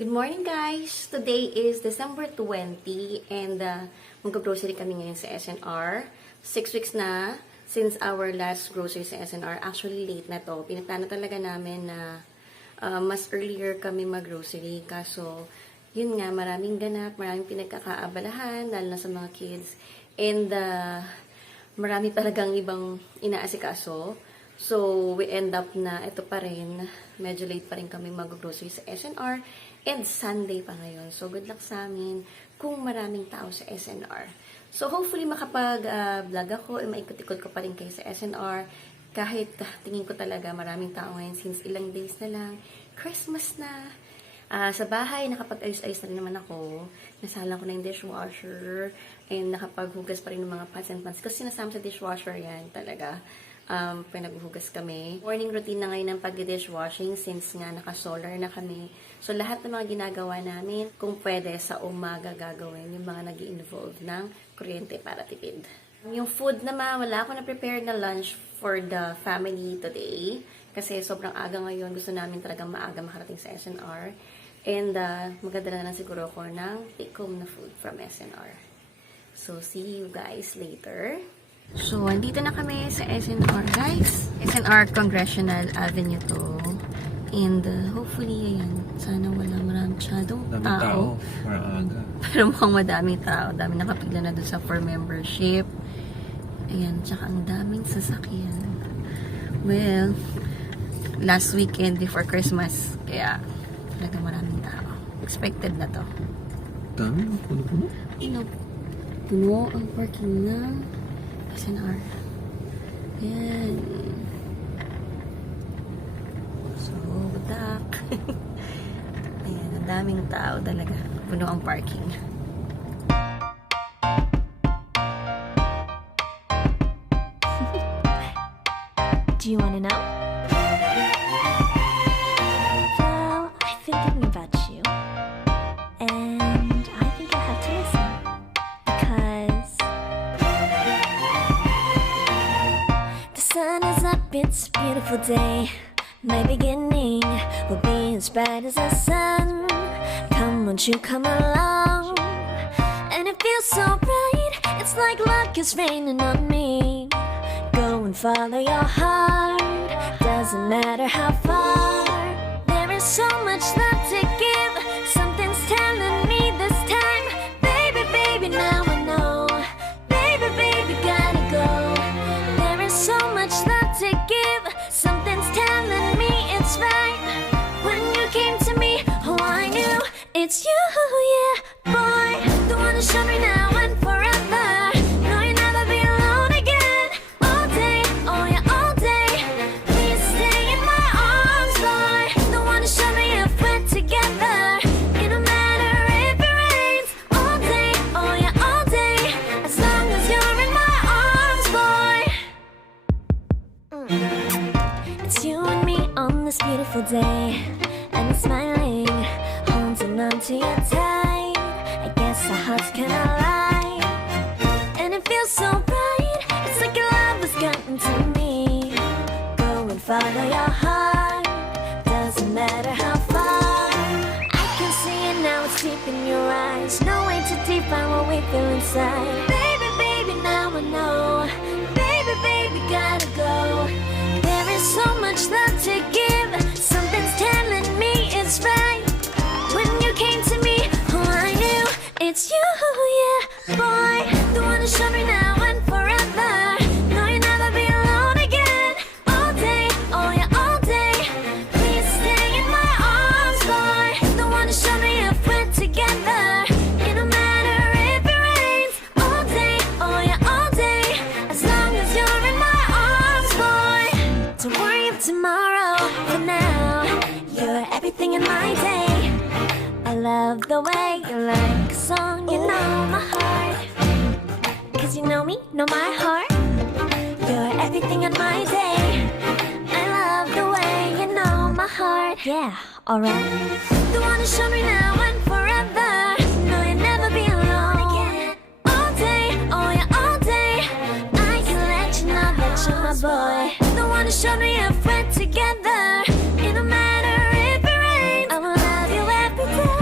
Good morning guys! Today is December 20 and mag-grocery kami ngayon sa SNR. 6 weeks na since our last grocery sa SNR. Actually late na to. Pinaplano talaga namin na mas earlier kami mag-grocery. Kaso yun nga, maraming ganap, maraming pinagkakaabalahan, lalo na sa mga kids. And marami talagang ibang inaasikaso. So, we end up na ito pa rin. Medyo late pa rin kami mag-grocery sa SNR. And Sunday pa ngayon. So, good luck sa amin kung maraming tao sa SNR. So, hopefully makapag-vlog ako. Maikot-ikot ko pa rin kayo sa SNR. Kahit tingin ko talaga maraming tao ngayon since ilang days na lang. Christmas na. Sa bahay, nakapag-ayos-ayos na rin naman ako. Nasalang ko na yung dishwasher. And nakapaghugas pa rin ng mga pots and pans. Kasi sinasama sa dishwasher yan talaga. Pinaghuhugas kami. Morning routine na ngayon ng pag-dishwashing since nga naka-solar na kami. So, lahat ng mga ginagawa namin, kung pwede, sa umaga gagawin yung mga nag-i-involve ng kuryente para tipid. Yung food naman, wala ako na-prepare na lunch for the family today. Kasi sobrang aga ngayon. Gusto namin talagang maaga makarating sa SNR. And magdadala na lang siguro ako ng take-home na food from SNR. So, see you guys later. So, andito na kami sa SNR, guys. SNR Congressional Avenue to. And hopefully, ayan, sana wala masyadong tao. Aga. Pero mukhang madaming tao. Dami nakapila na dun sa for membership. Ayan, tsaka ang daming sasakyan. Well, last weekend before Christmas. Kaya, talaga maraming tao. Expected na to. Dami, puno-puno. Puno ang parking ng SNR. Ayan. So, good luck. Ayan, ang daming tao talaga. Puno ang parking. Do you want to know? Well, I've been thinking about you. And I think I have to listen. Because the sun is up, it's a beautiful day. My beginning will be as bright as the sun. Come, won't you come along? And it feels so bright, it's like luck is raining on me. Go and follow your heart, doesn't matter how far. There is so much love to give, something's telling me this time. Baby, baby, now I know. Baby, baby, gotta go. There is so much love to give, something's telling me it's right. When you came to me, oh, I knew it's you, yeah, boy. The one to show me now and forever. No, you'll never be alone again. All day, oh yeah, all day. Please stay in my arms, boy. The one to show me if we're together. It don't matter if it rains. All day, oh yeah, all day. As long as you're in my arms, boy. It's you and me on this beautiful day. And I'm smiling, holding on to you tight. I guess our hearts can align. And it feels so bright, it's like your love has gotten to me. Go and follow your heart, doesn't matter how far. I can see it now, it's deep in your eyes. No way to define what we feel inside. Baby, baby, now I know. Baby, baby, gotta go. There is so much love to give, something's telling me it's right. When you came to me, oh, I knew it's you, yeah, boy. The one to show me now and forever. No, you'll never be alone again. All day, oh yeah, all day. Please stay in my arms, boy. The one to show me if we're together. It don't matter if it rains. All day, oh yeah, all day. As long as you're in my arms, boy. Don't worry of tomorrow. For now, you're everything in my day. I love the way you like a song, you know my heart. Cause you know me, know my heart. You're everything in my day. I love the way you know my heart. Yeah, alright. The one to show me now and forever. No, you'll never be alone again. All day, oh yeah, all day. I can let you know that you're my boy. The one to show me if we're together. It don't matter if it rains. I will love you every day.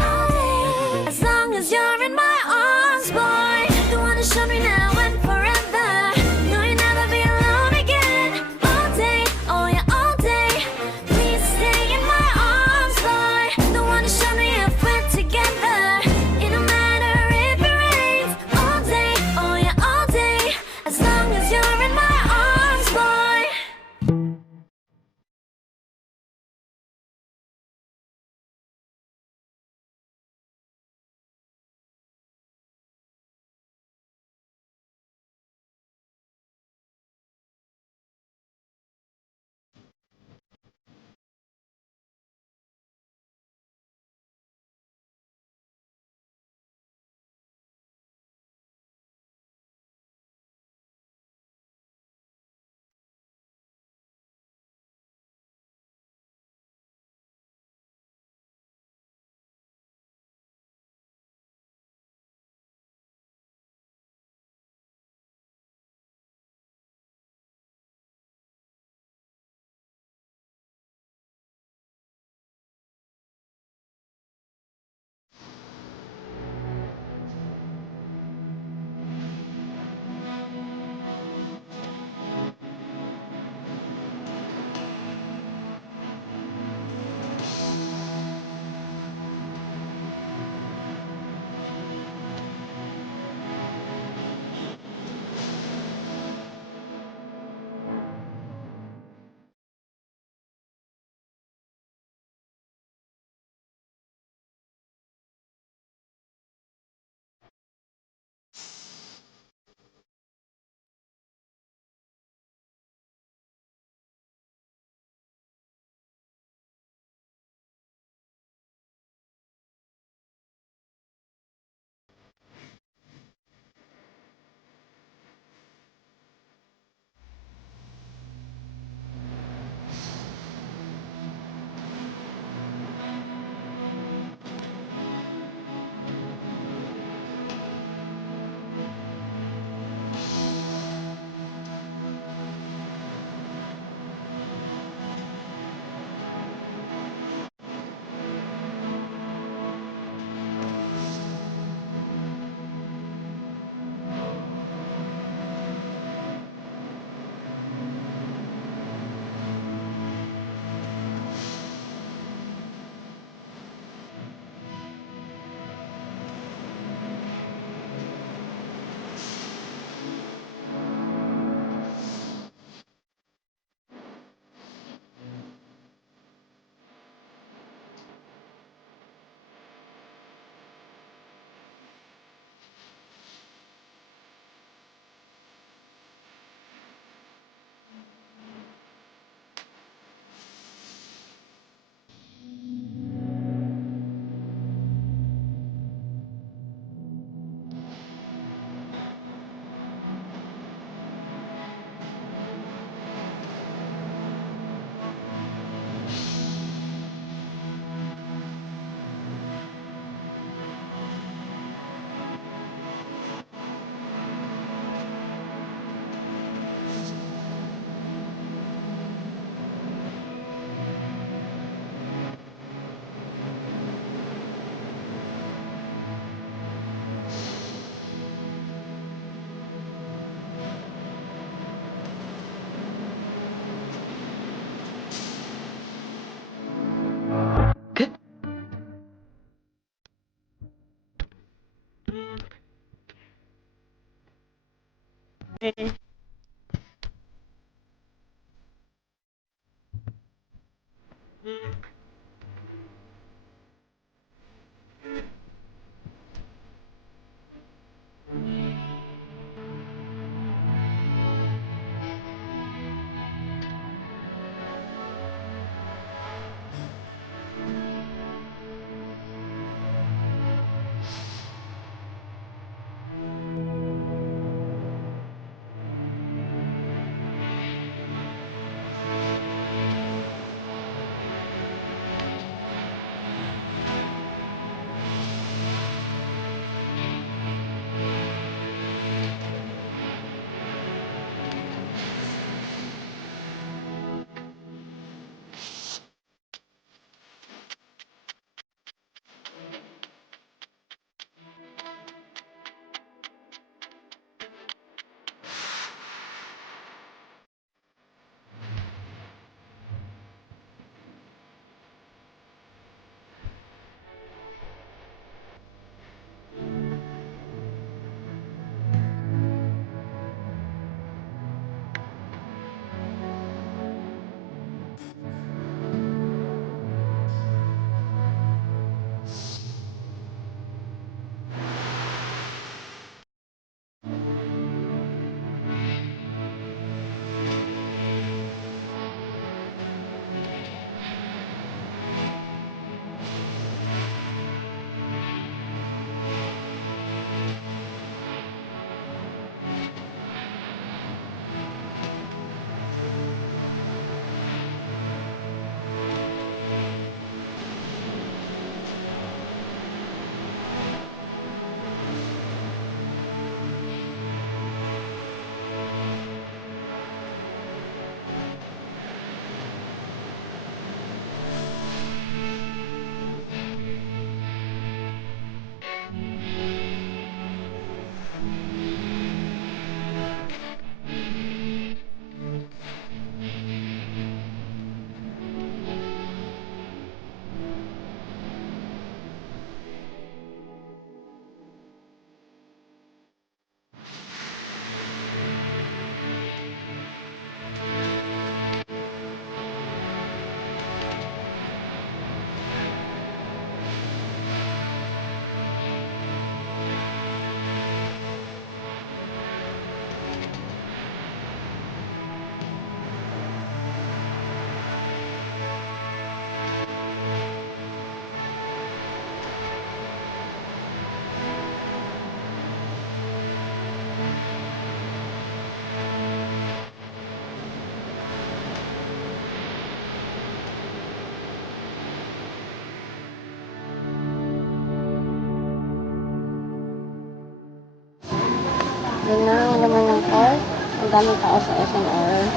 Yun na ang laman ng car. Ang daming tao sa SNR.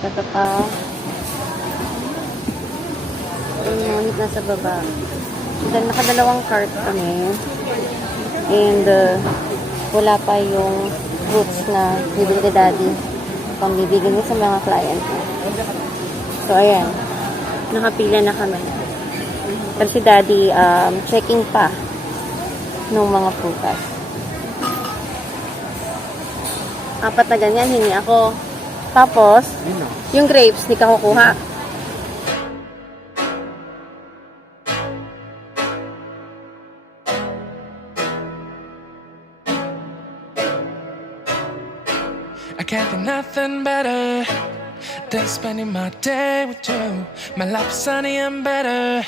Ito pa. Yung ngunit nasa baba. Then, nakadalawang cart kami. And, wala pa yung fruits na bibili ni Daddy. Pambibigyan niya sa mga client niya. So, ayan. Nakapila na kami. Pero si Daddy, checking pa nung mga prutas. Apat na ganyan, hingi ako. Tapos, yung grapes, di ka kukuha. I can't think nothing better than spending my day with you. My life's sunny and better,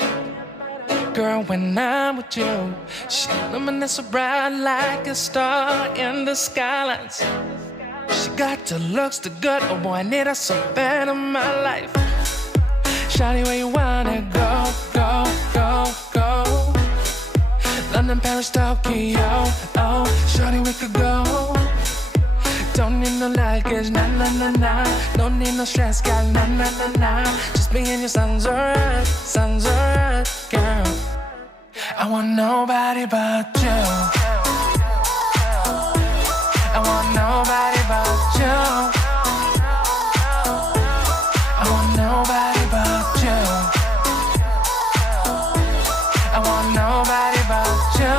girl, when I'm with you. She illuminates so bright like a star in the skylines. She got the looks, the good, oh boy, I need her so bad in my life. Shawty, where you wanna go, go, go, go? London, Paris, Tokyo, oh, shawty, we could go. Don't need no luggage, nah, nah, nah, nah. Don't need no stress, girl, nah, nah, nah, nah. Just me and your sounds alright, girl. I want nobody but you. I want nobody but you. I want nobody but you. I want nobody but you.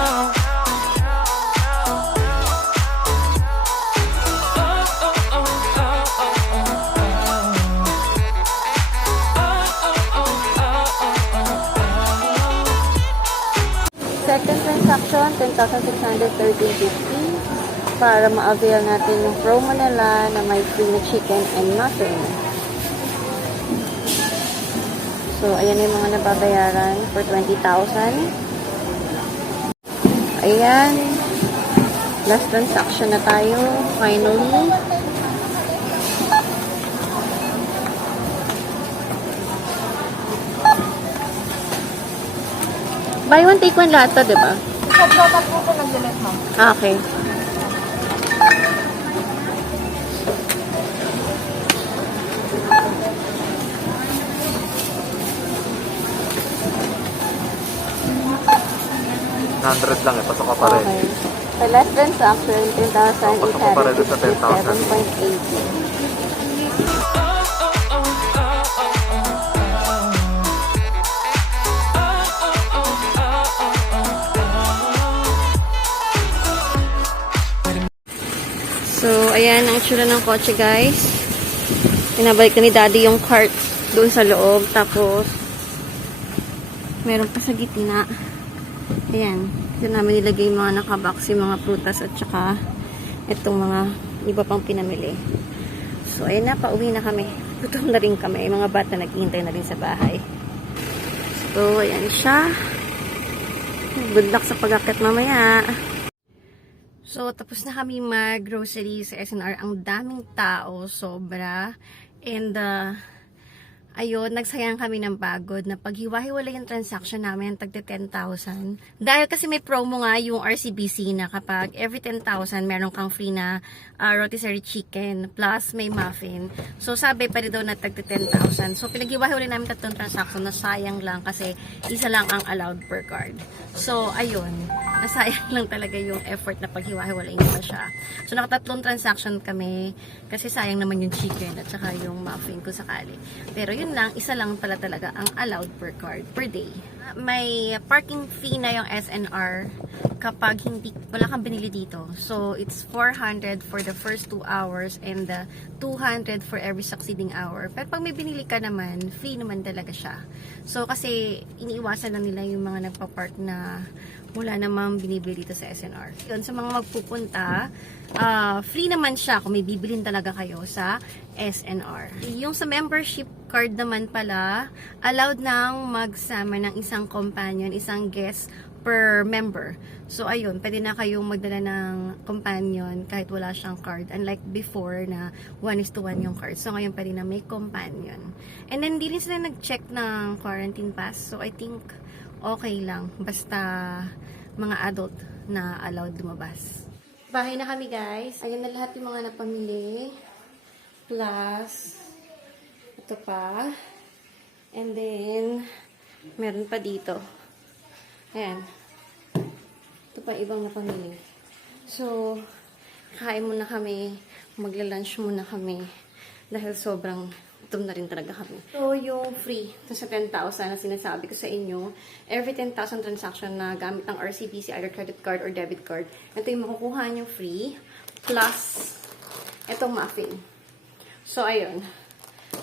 Oh, oh, second transaction, 10,613.50 para ma-avail natin yung promo nila na may free na chicken and muffin. So, ayan yung mga nababayaran for 20,000. Ayan. Last transaction na tayo. Finally. Buy one, take one lahat to, diba? Total po po nag-delete, ma'am. Okay. Lang eh, pasok ka pa rin. Okay. So, last transaction, Pasok ka pa rin sa 10,000. 10,857.80. So, ayan ang itsura ng kotse, guys. Pinabalik na ni Daddy yung cart doon sa loob. Tapos, meron pa sa gitna. Ayan. Doon namin nilagay yung mga nakabox, yung mga prutas at saka itong mga iba pang pinamili. So, ayan na. Pauwi na kami. Gutom na rin kami. Yung mga bata naghihintay na rin sa bahay. So, ayan siya. Good luck sa pag-akit mamaya. So, tapos na kami mag-grocery sa SNR. Ang daming tao, sobra. And, ayun, nagsayang kami ng pagod na paghiwa-hiwalay yung transaction namin, tagte 10,000. Dahil kasi may promo nga yung RCBC na kapag every 10,000, meron kang free na rotisserie chicken plus may muffin. So, sabi pa rin daw na tagte 10,000. So, pinaghiwa-hiwalay namin tatlong transaction na sayang lang kasi isa lang ang allowed per card. So, ayun, nasayang lang talaga yung effort na paghiwa-hiwalay nila siya. So, nakatatlong transaction kami kasi sayang naman yung chicken at saka yung muffin kung sakali. Pero yun lang, isa lang pala talaga ang allowed per card per day. May parking fee na yung SNR kapag wala kang binili dito. So, it's 400 for the first 2 hours and 200 for every succeeding hour. Pero pag may binili ka naman, free naman talaga siya. So, kasi iniiwasan na nila yung mga nagpa-park na wala namang binibili dito sa SNR. Yun, sa mga magpupunta, free naman siya kung may bibilin talaga kayo sa SNR. Yung sa membership card naman pala, allowed nang magsama ng isang companion, isang guest per member. So, ayun, pwede na kayong magdala ng companion kahit wala siyang card. Unlike before na 1:1 yung card. So, ngayon pwede na may companion. And then, hindi rin sila nag-check ng quarantine pass. So, I think okay lang. Basta mga adult na allowed lumabas. Bahay na kami, guys. Ayan na lahat yung mga napamili. Plus, ito pa. And then, meron pa dito. Ayan. Ito pa ibang napamili. So, kain muna kami. Magla-lunch muna kami. Dahil sobrang gutom na rin talaga kami. So, yung free, ito sa 10,000 na sinasabi ko sa inyo, every 10,000 transaction na gamit ng RCBC, either credit card or debit card, ito yung makukuha nyo free, plus, itong muffin. So, ayun.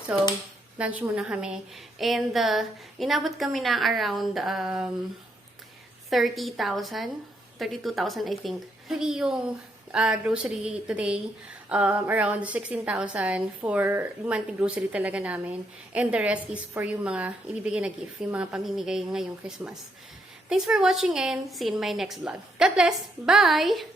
So, lunch muna kami. And, inabot kami na around 30,000, 32,000 I think. Actually, yung grocery today, around 16,000 for monthly grocery talaga namin. And the rest is for yung mga ibibigay na gift, yung mga pamimigay ngayong Christmas. Thanks for watching and see you in my next vlog. God bless! Bye!